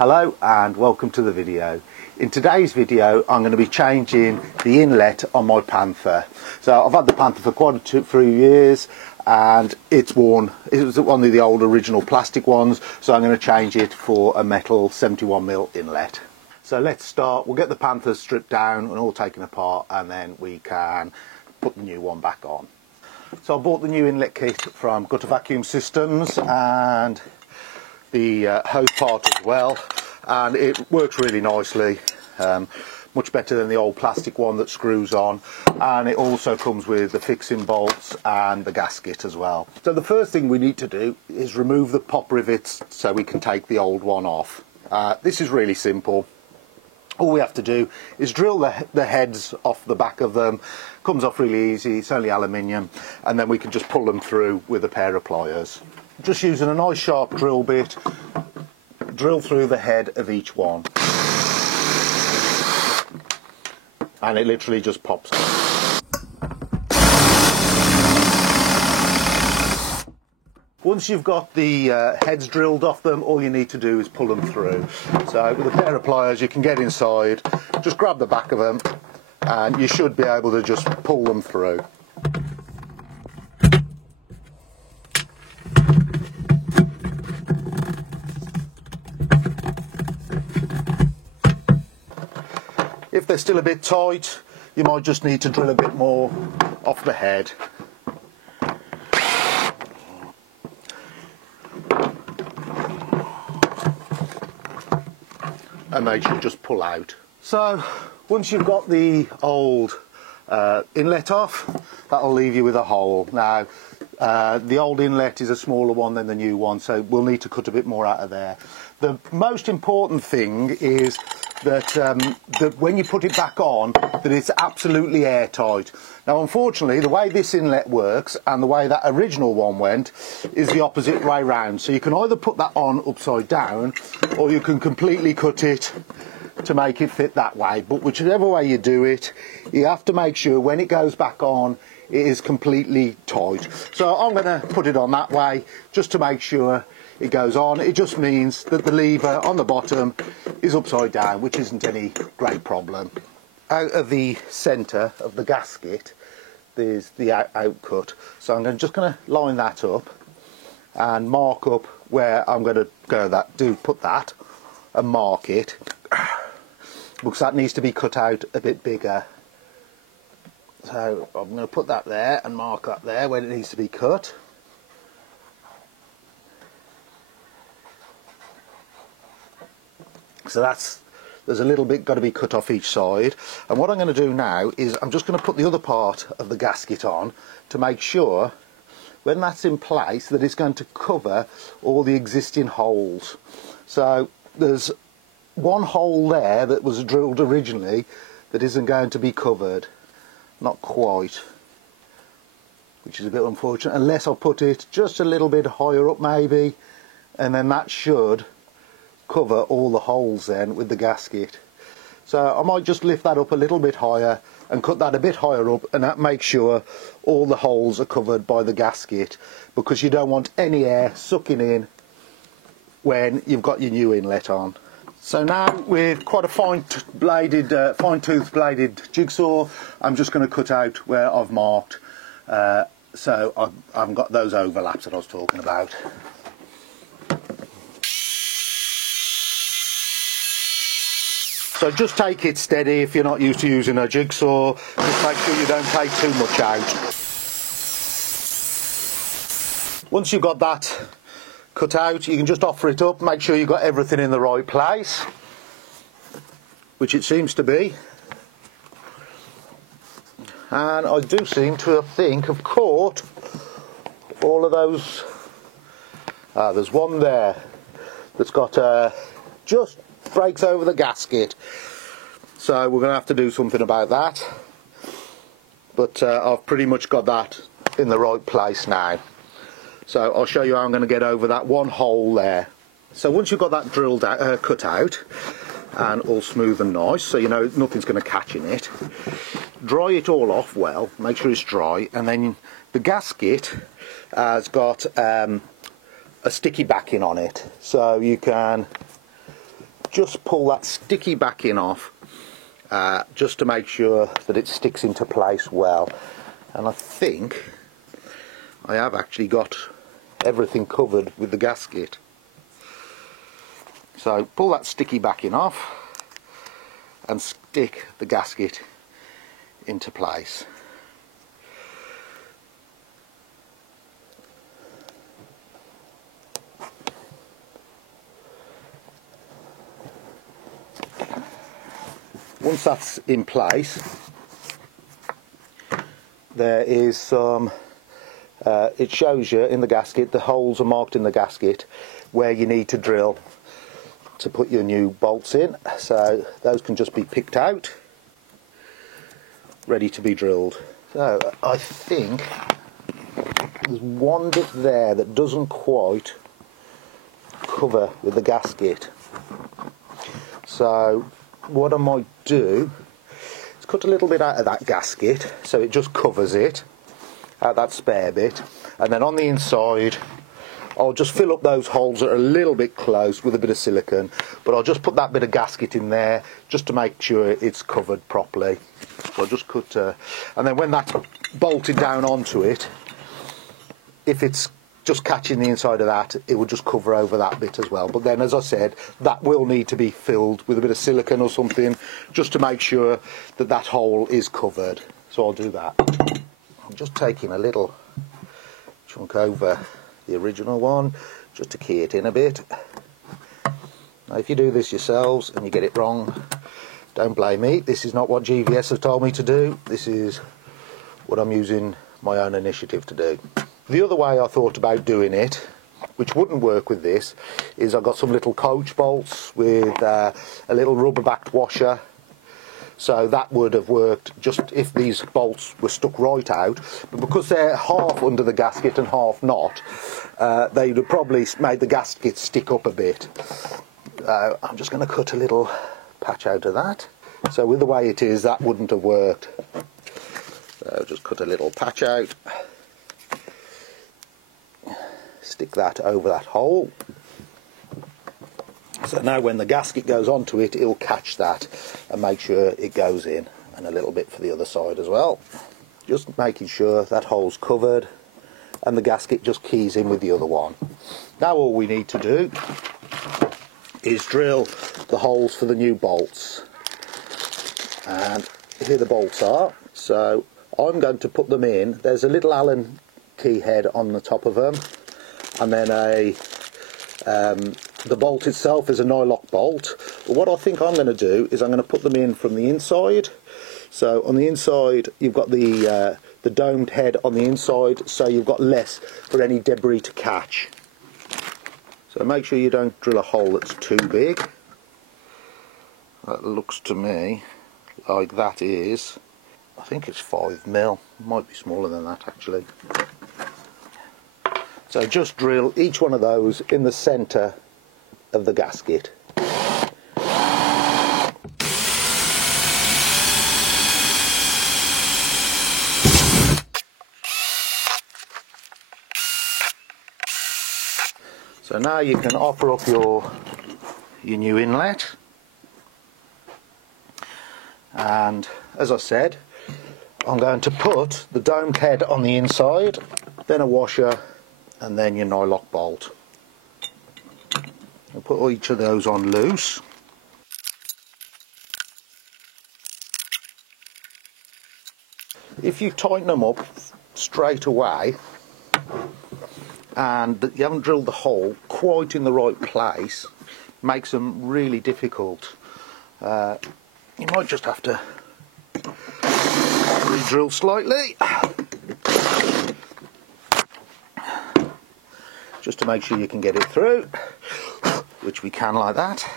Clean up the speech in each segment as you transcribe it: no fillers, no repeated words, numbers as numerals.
Hello and welcome to the video. In today's video I'm going to be changing the inlet on my Panther. So I've had the Panther for quite a few years and it's worn. It was one of the old original plastic ones, so I'm going to change it for a metal 71mm inlet. So let's start. We'll get the Panther stripped down and all taken apart, and then we can put the new one back on. So I bought the new inlet kit from Gutter Vacuum Systems and the hose part as well, and it works really nicely, much better than the old plastic one that screws on, and it also comes with the fixing bolts and the gasket as well. So the first thing we need to do is remove the pop rivets so we can take the old one off. This is really simple. All we have to do is drill the heads off the back of them. Comes off really easy, it's only aluminium, and then we can just pull them through with a pair of pliers. Just using a nice sharp drill bit, drill through the head of each one. And it literally just pops out. Once you've got the heads drilled off them, all you need to do is pull them through. So with a pair of pliers you can get inside, just grab the back of them, and you should be able to just pull them through. If they're still a bit tight, you might just need to drill a bit more off the head. And they should just pull out. So once you've got the old inlet off, that'll leave you with a hole. Now the old inlet is a smaller one than the new one, so we'll need to cut a bit more out of there. The most important thing is that when you put it back on, that it's absolutely airtight. Now unfortunately the way this inlet works and the way that original one went is the opposite way round, so you can either put that on upside down or you can completely cut it to make it fit that way, but whichever way you do it, you have to make sure when it goes back on it is completely tight. So I'm going to put it on that way just to make sure it goes on. It just means that the lever on the bottom is upside down, which isn't any great problem. Out of the centre of the gasket there's the out cut, so I'm just going to line that up and mark up where I'm going to put that and mark it, because that needs to be cut out a bit bigger. So I'm going to put that there and mark that there where it needs to be cut. So there's a little bit got to be cut off each side, and what I'm going to do now is I'm just going to put the other part of the gasket on to make sure when that's in place that it's going to cover all the existing holes. So there's one hole there that was drilled originally that isn't going to be covered, not quite, which is a bit unfortunate, unless I put it just a little bit higher up maybe, and then that should cover all the holes then with the gasket. So I might just lift that up a little bit higher and cut that a bit higher up, and that makes sure all the holes are covered by the gasket, because you don't want any air sucking in when you've got your new inlet on. So now with quite a fine-toothed bladed jigsaw, I'm just going to cut out where I've marked, so I haven't got those overlaps that I was talking about. So just take it steady if you're not used to using a jigsaw. Just make sure you don't take too much out. Once you've got that cut out, you can just offer it up, make sure you've got everything in the right place, which it seems to be. And I do seem to have caught all of those. There's one there that's got just breaks over the gasket, so we're going to have to do something about that, but I've pretty much got that in the right place now. So I'll show you how I'm going to get over that one hole there. So once you've got that drilled out, cut out and all smooth and nice, so you know nothing's going to catch in it, dry it all off well, make sure it's dry, and then the gasket has got a sticky backing on it, so you can just pull that sticky backing off, just to make sure that it sticks into place well. And I think I have actually got everything covered with the gasket. So pull that sticky backing off and stick the gasket into place. Once that's in place, there is some, it shows you in the gasket, the holes are marked in the gasket where you need to drill to put your new bolts in. So those can just be picked out, ready to be drilled. So I think there's one bit there that doesn't quite cover with the gasket. So what I might do is cut a little bit out of that gasket so it just covers it, out that spare bit, and then on the inside I'll just fill up those holes that are a little bit close with a bit of silicone, but I'll just put that bit of gasket in there just to make sure it's covered properly. So I'll just cut, and then when that's bolted down onto it, if it's just catching the inside of that, it will just cover over that bit as well. But then, as I said, that will need to be filled with a bit of silicone or something just to make sure that that hole is covered. So I'll do that. I'm just taking a little chunk over the original one just to key it in a bit. Now if you do this yourselves and you get it wrong, don't blame me. This is not what GVS have told me to do. This is what I'm using my own initiative to do. The other way I thought about doing it, which wouldn't work with this, is I've got some little coach bolts with a little rubber backed washer. So that would have worked just if these bolts were stuck right out, but because they're half under the gasket and half not, they would have probably made the gasket stick up a bit. I'm just going to cut a little patch out of that. So with the way it is, that wouldn't have worked. So just cut a little patch out, stick that over that hole. So now when the gasket goes onto it, it'll catch that and make sure it goes in, and a little bit for the other side as well. Just making sure that hole's covered and the gasket just keys in with the other one. Now all we need to do is drill the holes for the new bolts. And here the bolts are. So I'm going to put them in. There's a little Allen key head on the top of them, and then the bolt itself is a nylock bolt. But what I think I'm going to do is I'm going to put them in from the inside. So on the inside you've got the domed head on the inside, so you've got less for any debris to catch. So make sure you don't drill a hole that's too big. That looks to me like that is, I think it's 5mm, might be smaller than that actually. So just drill each one of those in the centre of the gasket. So now you can offer up your new inlet, and as I said, I'm going to put the domed head on the inside, then a washer, and then your nylock bolt. I'll put each of those on loose. If you tighten them up straight away and you haven't drilled the hole quite in the right place, it makes them really difficult. You might just have to re-drill slightly, just to make sure you can get it through, which we can like that.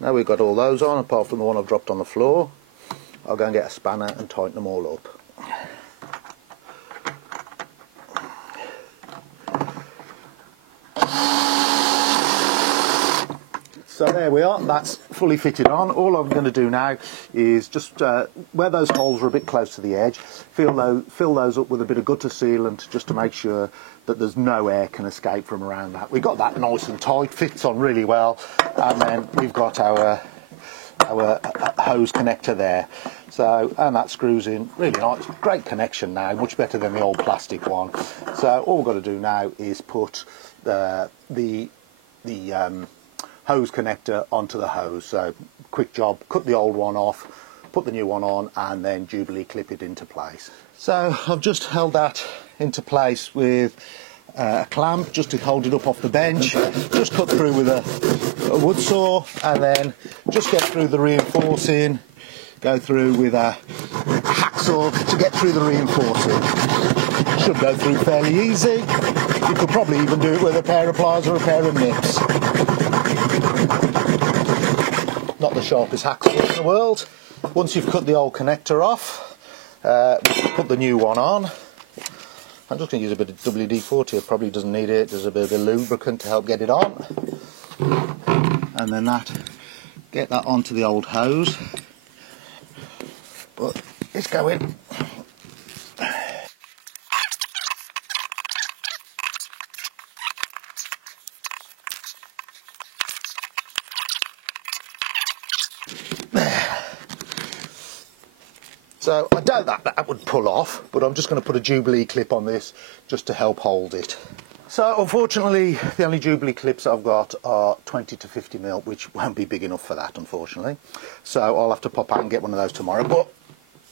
Now we've got all those on, apart from the one I've dropped on the floor, I'll go and get a spanner and tighten them all up. So there we are, that's fully fitted on. All I'm going to do now is just where those holes are a bit close to the edge, fill those up with a bit of gutter sealant just to make sure that there's no air can escape from around that. We've got that nice and tight, fits on really well, and then we've got our hose connector there. So, and that screws in really nice, great connection now, much better than the old plastic one. So all we've got to do now is put the hose connector onto the hose. So quick job, cut the old one off, put the new one on, and then Jubilee clip it into place. So I've just held that into place with a clamp just to hold it up off the bench, just cut through with a wood saw, and then just get through the reinforcing, go through with a hacksaw to get through the reinforcing. Should go through fairly easy. You could probably even do it with a pair of pliers or a pair of nips. Not the sharpest hacksaw in the world. Once you've cut the old connector off, put the new one on. I'm just going to use a bit of WD-40, it probably doesn't need it, there's a bit of lubricant to help get it on. And then get that onto the old hose. But it's going. There. So I doubt that would pull off, but I'm just going to put a Jubilee clip on this just to help hold it. So unfortunately the only Jubilee clips I've got are 20 to 50 mil, which won't be big enough for that unfortunately. So I'll have to pop out and get one of those tomorrow, but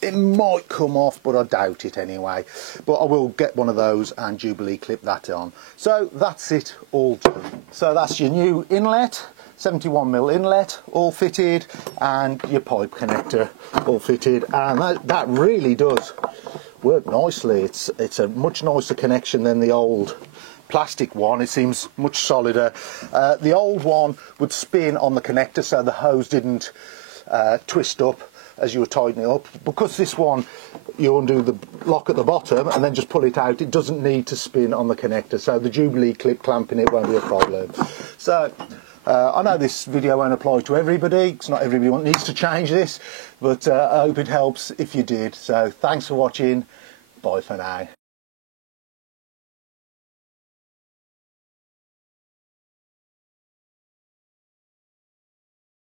it might come off, but I doubt it anyway. But I will get one of those and Jubilee clip that on. So that's it all done. So that's your new inlet, 71mm inlet, all fitted, and your pipe connector all fitted, and that really does work nicely. It's a much nicer connection than the old plastic one. It seems much solider. The old one would spin on the connector so the hose didn't twist up as you were tightening it up. Because this one, you undo the lock at the bottom and then just pull it out, it doesn't need to spin on the connector, so the Jubilee clip clamping it won't be a problem. So I know this video won't apply to everybody, because not everybody needs to change this, but I hope it helps if you did. So thanks for watching, bye for now.